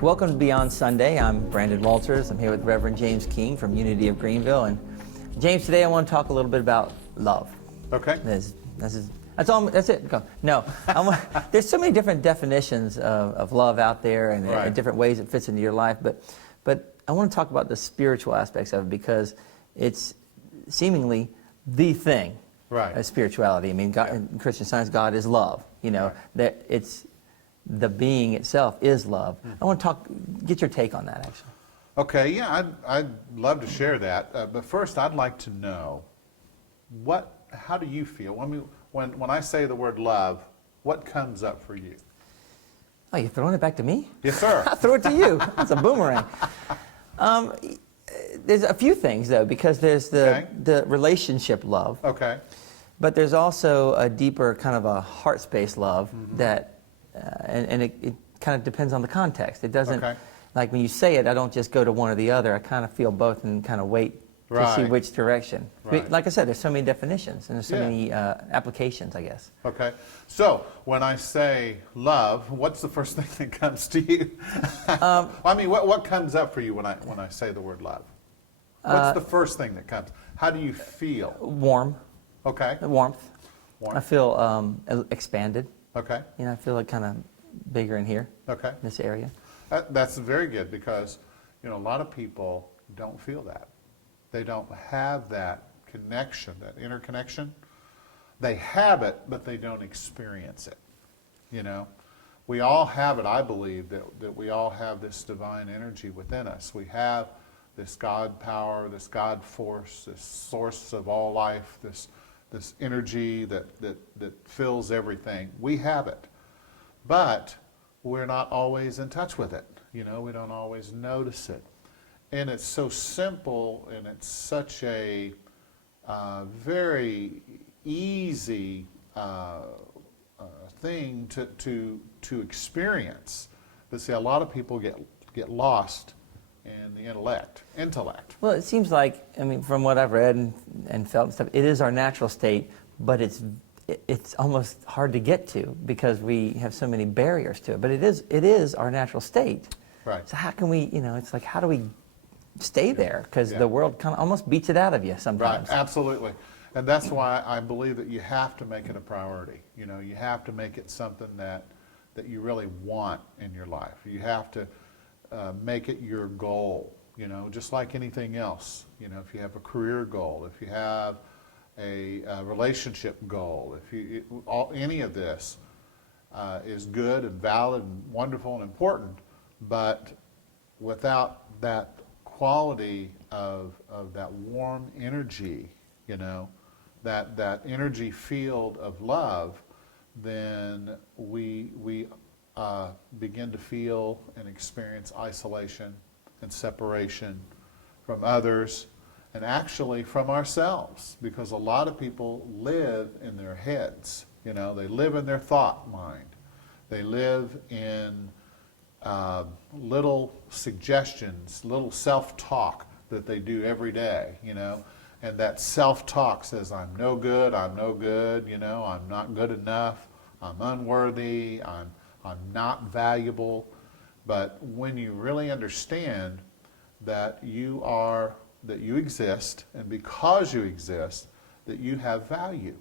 Welcome to Beyond Sunday. I'm Brandon Walters. I'm here with Reverend James King from Unity of Greenville. And James, today I want to talk a little bit about love. Okay. That's all. That's it. Go. No, there's so many different definitions of love out there, and, Right. and different ways it fits into your life. But I want to talk about the spiritual aspects of it, because it's seemingly the thing. Right. Spirituality. I mean, God, in Christian Science, God is love. You know, Right. that it's the being itself is love. I want to get your take on that, actually. Okay, yeah, I'd love to share that. But first, I'd like to know, how do you feel? I mean, when I say the word love, what comes up for you? Oh, you're throwing it back to me? Yes, sir. I'll throw it to you. That's a boomerang. There's a few things, though, because there's the relationship love. Okay. But there's also a deeper kind of a heart space love that, and it kind of depends on the context. It doesn't, like when you say it, I don't just go to one or the other. I kind of feel both and kind of wait to see which direction. Right. Like I said, there's so many definitions and there's so many applications, I guess. Okay. So when I say love, what's the first thing that comes to you? I mean, what comes up for you when I say the word love? What's the first thing that comes? How do you feel? Warm. Okay. Warmth. I Warmth. feel expanded. Okay. You know, I feel like kind of bigger in here, Okay. in this area. That's very good, because a lot of people don't feel that. They don't have that connection, that interconnection. They have it, but they don't experience it. We all have it. I believe that we all have this divine energy within us. We have this God power, this God force, this source of all life, this energy that fills everything. We have it, but we're not always in touch with it. We don't always notice it. And it's so simple, and it's such a very easy thing to experience. But see, a lot of people get lost in the intellect. Well, it seems like, I mean, from what I've read and felt and stuff, it is our natural state, but it's almost hard to get to because we have so many barriers to it. But it is our natural state. Right. So how can we, it's like, how do we stay there? Because the world kind of almost beats it out of you sometimes. Right, absolutely. And that's why I believe that you have to make it a priority. You have to make it something that you really want in your life. You have to make it your goal, just like anything else. If you have a career goal, if you have a relationship goal, any of this is good and valid and wonderful and important, but without that quality of that warm energy, that energy field of love, then we begin to feel and experience isolation and separation from others, and actually from ourselves, because a lot of people live in their heads. They live in their thought mind. They live in little suggestions, little self-talk that they do every day, and that self-talk says, I'm no good, I'm not good enough, I'm unworthy, I'm not valuable. But when you really understand that you exist, and because you exist, that you have value,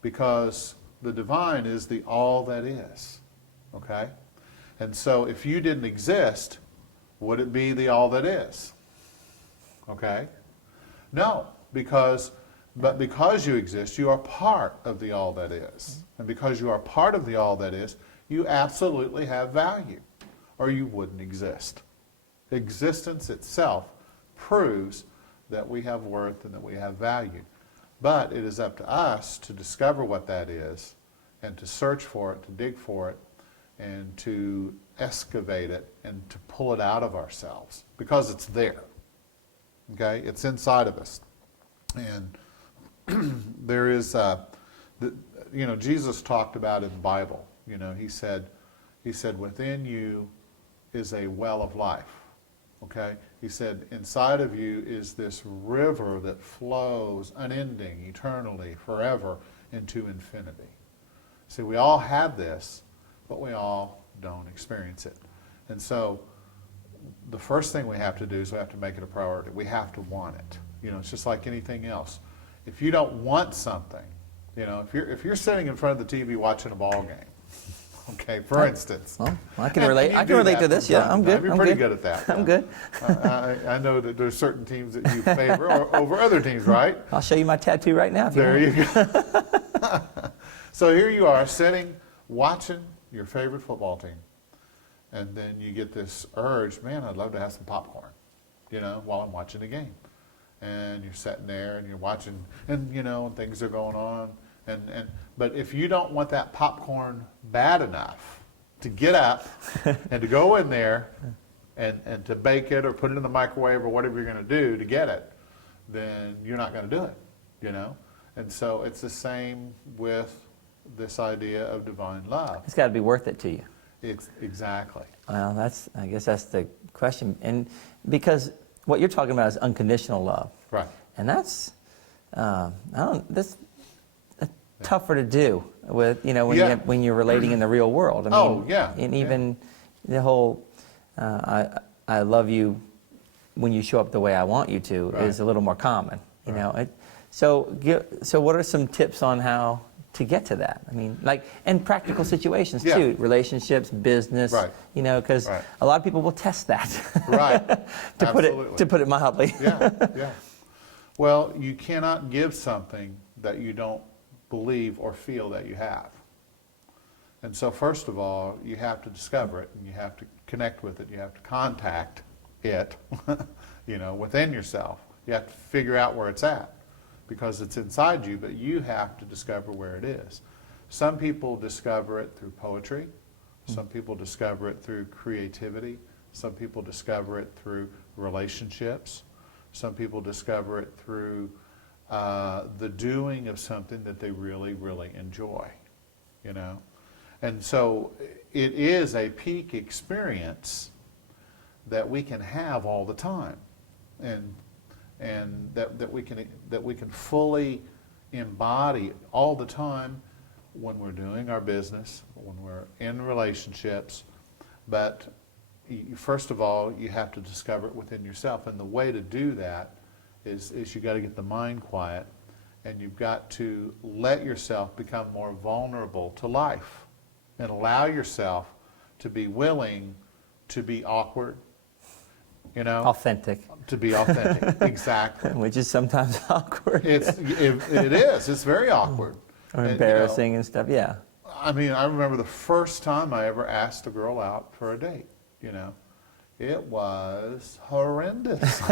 because the divine is the all that is, okay? And so if you didn't exist, would it be the all that is? Okay? No, because you exist, you are part of the all that is. And because you are part of the all that is, you absolutely have value, or you wouldn't exist. Existence itself proves that we have worth and that we have value. But it is up to us to discover what that is, and to search for it, to dig for it, and to excavate it, and to pull it out of ourselves, because it's there. Okay? It's inside of us. And there is, Jesus talked about in the Bible, he said, within you is a well of life. Okay? He said, inside of you is this river that flows unending, eternally, forever, into infinity. See, we all have this, but we all don't experience it. And so the first thing we have to do is we have to make it a priority. We have to want it. It's just like anything else. If you don't want something, if you're sitting in front of the TV watching a ball game, okay, for instance. Well, I can relate. I can relate to this. Yeah, I'm good. You're pretty good at that. I'm good. I know that there's certain teams that you favor over other teams, right? I'll show you my tattoo right now. If you want. You go. So here you are sitting, watching your favorite football team, and then you get this urge, man, I'd love to have some popcorn, while I'm watching the game. And you're sitting there and you're watching, and and things are going on, but if you don't want that popcorn bad enough to get up and to go in there and to bake it or put it in the microwave or whatever you're going to do to get it, then you're not going to do it, And so it's the same with this idea of divine love. It's got to be worth it to you. It's exactly. Well, I guess that's the question, and because what you're talking about is unconditional love, Right. and that's that's tougher to do with when you're relating in the real world. I mean, and even the whole I love you when you show up the way I want you to is a little more common. So what are some tips on how to get to that? I mean, and practical situations too, relationships, business, because a lot of people will test that. Right. to put it mildly. Yeah. Well, you cannot give something that you don't believe or feel that you have. And so first of all, you have to discover it, and you have to connect with it. You have to contact it, within yourself. You have to figure out where it's at, because it's inside you, but you have to discover where it is. Some people discover it through poetry. Some people discover it through creativity. Some people discover it through relationships. Some people discover it through the doing of something that they really, really enjoy, And so it is a peak experience that we can have all the time, and that we can fully embody all the time when we're doing our business, when we're in relationships. But first of all, you have to discover it within yourself, and the way to do that is you got to get the mind quiet, and you've got to let yourself become more vulnerable to life, and allow yourself to be willing to be awkward, authentic. To be authentic, exactly. Which is sometimes awkward. It is. It's very awkward. Or embarrassing and stuff, yeah. I mean, I remember the first time I ever asked a girl out for a date, It was horrendous,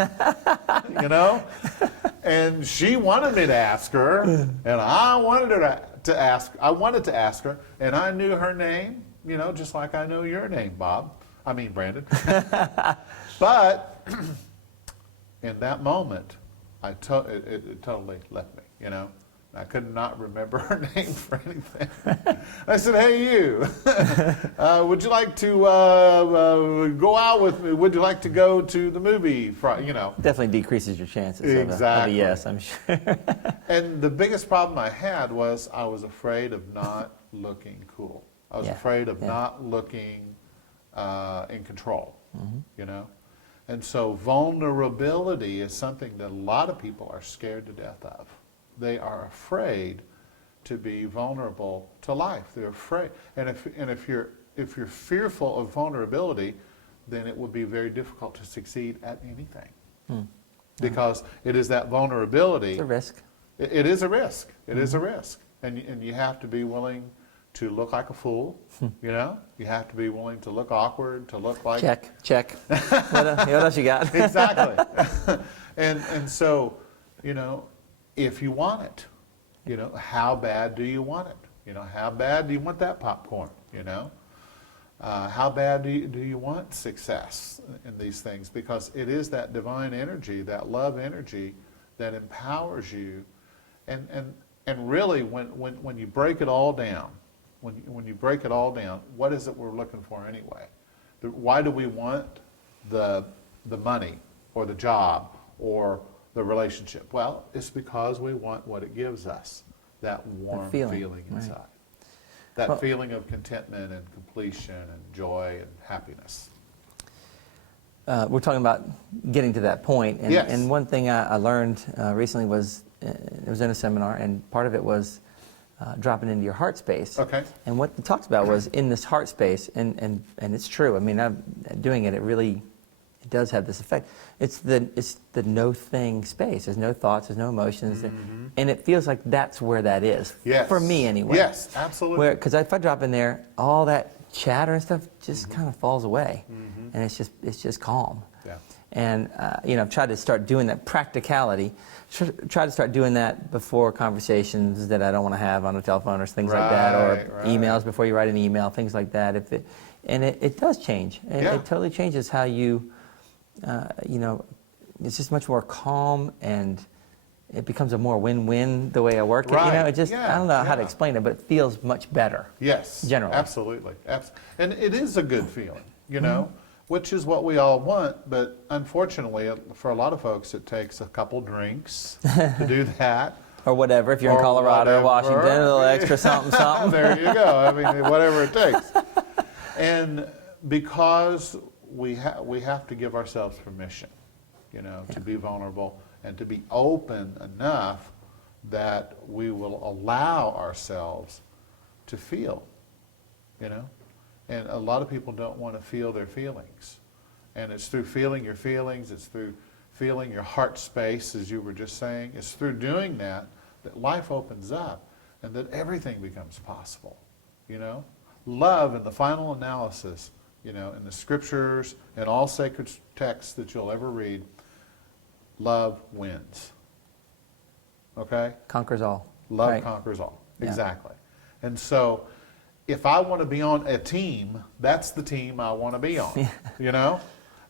And she wanted me to ask her, and I wanted to ask her, and I knew her name, just like I know your name, Brandon. But in that moment, it totally left me, I could not remember her name for anything. I said, hey, you, would you like to go out with me? Would you like to go to the movie? Definitely decreases your chances of a yes, I'm sure. And the biggest problem I had was I was afraid of not looking cool. I was afraid of not looking in control, And so vulnerability is something that a lot of people are scared to death of. They are afraid to be vulnerable to life. They're afraid, and if you're fearful of vulnerability, then it would be very difficult to succeed at anything, because it is that vulnerability. It's a risk. It is a risk. It is a risk, and you have to be willing to look like a fool. You have to be willing to look awkward, to look like check. What else you got? Exactly, and so if you want it, how bad do you want it? How bad do you want that popcorn? How bad do you want success in these things? Because it is that divine energy, that love energy, that empowers you, and really when you break it all down, when you break it all down, what is it we're looking for anyway? Why do we want the money or the job or the relationship? Well, it's because we want what it gives us, that warm feeling inside. Right. That feeling of contentment and completion and joy and happiness. we're talking about getting to that point. And, Yes. and one thing I learned recently was, it was in a seminar, and part of it was dropping into your heart space. Okay. And what it talks about was in this heart space, and it's true. I mean, I'm doing it. It really, it does have this effect. It's the no thing space. There's no thoughts. There's no emotions, and it feels like that's where that is. Yes. For me, anyway. Yes, absolutely. Because if I drop in there, all that chatter and stuff just kind of falls away, and it's just calm. Yeah. And I've tried to start doing that practicality. Try to start doing that before conversations that I don't want to have on the telephone or things like that, or emails before you write an email, things like that. It does change. It totally changes how you, it's just much more calm, and it becomes a more win-win the way I work it. It just, I don't know how to explain it, but it feels much better. Yes. Generally. Absolutely. And it is a good feeling, which is what we all want, but unfortunately, for a lot of folks, it takes a couple drinks to do that. Or whatever, if you're in Colorado or Washington, a little extra something, something. There you go. I mean, whatever it takes. And because we have to give ourselves permission, to be vulnerable and to be open enough that we will allow ourselves to feel, And a lot of people don't want to feel their feelings. And it's through feeling your feelings, it's through feeling your heart space, as you were just saying. It's through doing that life opens up and that everything becomes possible, Love, in the final analysis, in the scriptures and all sacred texts that you'll ever read, love wins. Okay? Conquers all. Love conquers all. Yeah. Exactly. And so, if I want to be on a team, that's the team I want to be on.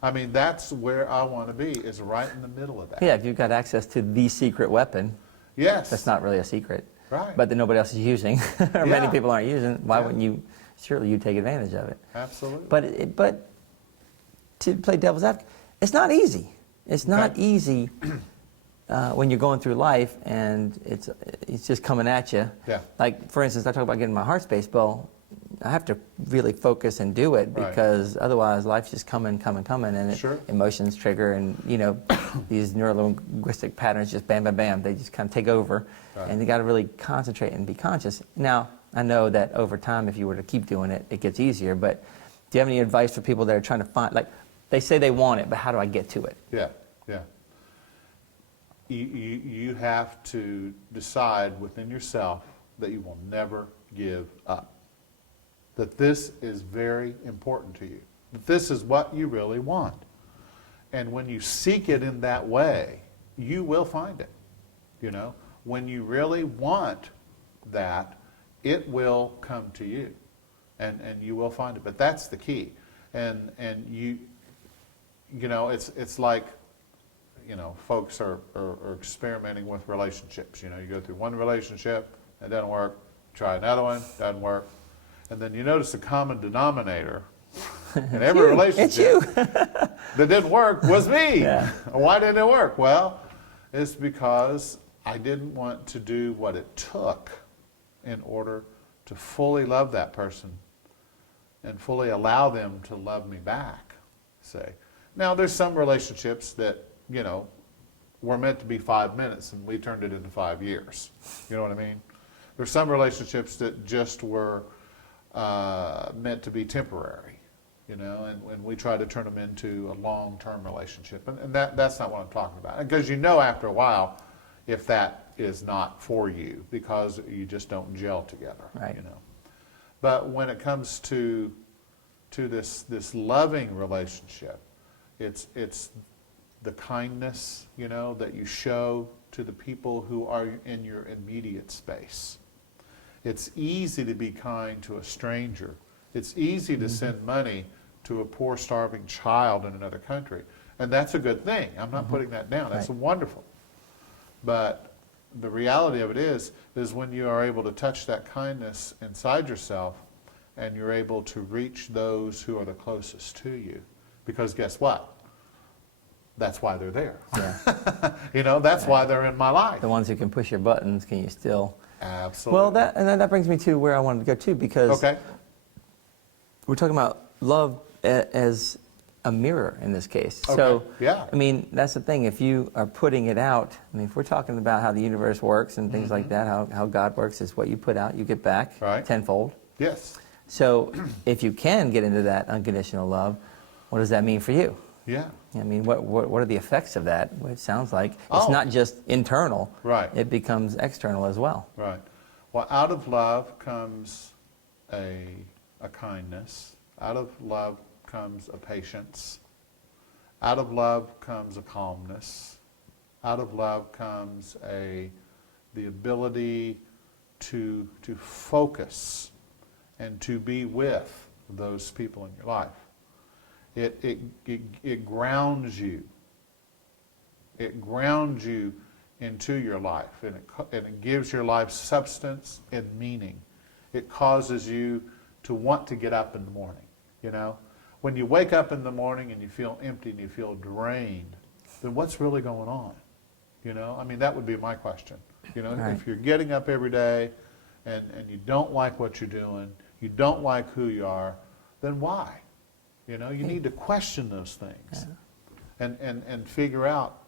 I mean, that's where I want to be, is right in the middle of that. Yeah, if you've got access to the secret weapon, Yes. that's not really a secret. Right. But that nobody else is using, or many people aren't using, why wouldn't you, surely you take advantage of it. Absolutely. But to play devil's advocate, it's not easy. It's not easy when you're going through life and it's just coming at you. Yeah. Like, for instance, I talk about getting my heart space. Well, I have to really focus and do it, because otherwise life's just coming, and emotions trigger, and these neuro-linguistic patterns just bam, bam, bam. They just kind of take over, and you got to really concentrate and be conscious. Now, I know that over time, if you were to keep doing it, it gets easier. But do you have any advice for people that are trying to find, like, they say they want it, but how do I get to it? Yeah. You have to decide within yourself that you will never give up. That this is very important to you. That this is what you really want. And when you seek it in that way, you will find it. When you really want that, it will come to you. And you will find it. But that's the key. And it's like, folks are experimenting with relationships. You go through one relationship, it doesn't work. Try another one, doesn't work. And then you notice the common denominator in every relationship that didn't work was me. Yeah. Why didn't it work? Well, it's because I didn't want to do what it took in order to fully love that person and fully allow them to love me back, say. Now, there's some relationships that, were meant to be 5 minutes and we turned it into 5 years. You know what I mean? There's some relationships that just were meant to be temporary, and we try to turn them into a long-term relationship. And that's not what I'm talking about. Because after a while if that is not for you, because you just don't gel together, But when it comes to this loving relationship, it's the kindness, that you show to the people who are in your immediate space. It's easy to be kind to a stranger. It's easy to send money to a poor, starving child in another country. And that's a good thing. I'm not putting that down. That's wonderful. But the reality of it is when you are able to touch that kindness inside yourself and you're able to reach those who are the closest to you. Because guess what? That's why they're there. Yeah. That's why they're in my life. The ones who can push your buttons, can you still... Absolutely. Well, that brings me to where I wanted to go too, because we're talking about love as a mirror in this case. Okay. So, Yeah. I mean, that's the thing. If you are putting it out, I mean, if we're talking about how the universe works and things like that, how God works is what you put out, you get back tenfold. Yes. So, if you can get into that unconditional love, what does that mean for you? Yeah. I mean, what are the effects of that? Well, it sounds like it's not just internal. Right. It becomes external as well. Right. Well, out of love comes a kindness. Out of love comes a patience. Out of love comes a calmness. Out of love comes the ability to focus and to be with those people in your life. It grounds you. It grounds you into your life, and it gives your life substance and meaning. It causes you to want to get up in the morning, you know? When you wake up in the morning and you feel empty and you feel drained, then what's really going on? You know, I mean, that would be my question. You know, Right. if you're getting up every day and you don't like what you're doing, you don't like who you are, then why? You know, you need to question those things and figure out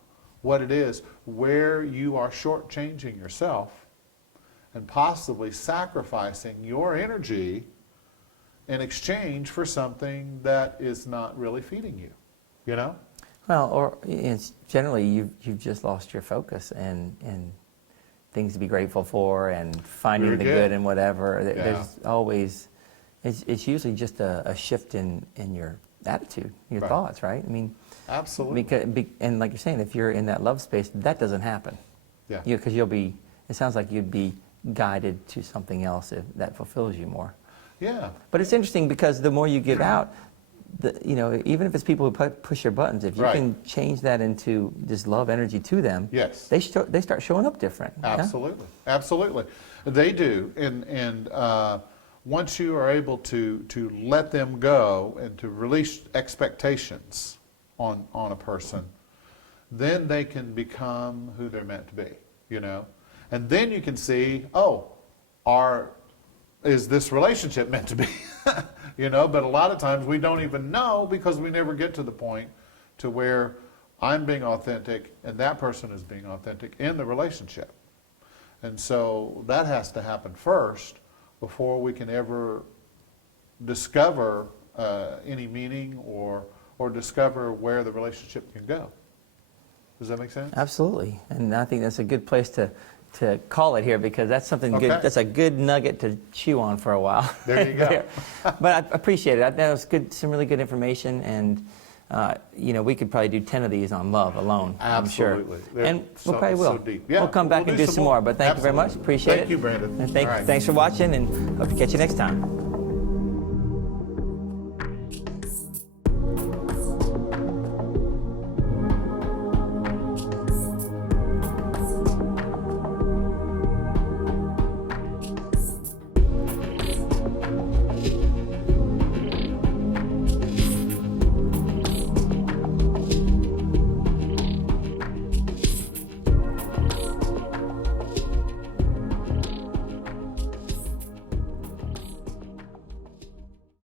what it is, where you are shortchanging yourself and possibly sacrificing your energy in exchange for something that is not really feeding you, you know? Well, or it's generally you've just lost your focus and things to be grateful for and finding Very the good. good in whatever. Yeah. There's always, it's usually just a shift in your attitude, your Right. thoughts, right? I mean, Absolutely. and like you're saying, if you're in that love space, that doesn't happen. Yeah. Because it sounds like you'd be guided to something else if that fulfills you more. Yeah. But it's interesting because the more you give out, you know, even if it's people who push your buttons, if you Right. can change that into this love energy to them, Yes. they start showing up different. yeah? Absolutely. Absolutely. They do. And once you are able to let them go and to release expectations on a person, then they can become who they're meant to be, you know? And then you can see, is this relationship meant to be? You know, but a lot of times we don't even know because we never get to the point to where I'm being authentic and that person is being authentic in the relationship. And so that has to happen first before we can ever discover any meaning or discover where the relationship can go. Does that make sense? Absolutely. And I think that's a good place to call it here because that's something good. Okay. That's a good nugget to chew on for a while. There you go. But I appreciate it. That was good, some really good information, and you know, we could probably do 10 of these on love alone. Absolutely. I'm sure. They're And so- we probably will. so deep. Yeah, We'll come back we'll and do do some some more. more. But thank you very much. Absolutely. Appreciate it. Thank you, Brandon. And All right. thanks for watching, and hope to catch you next time.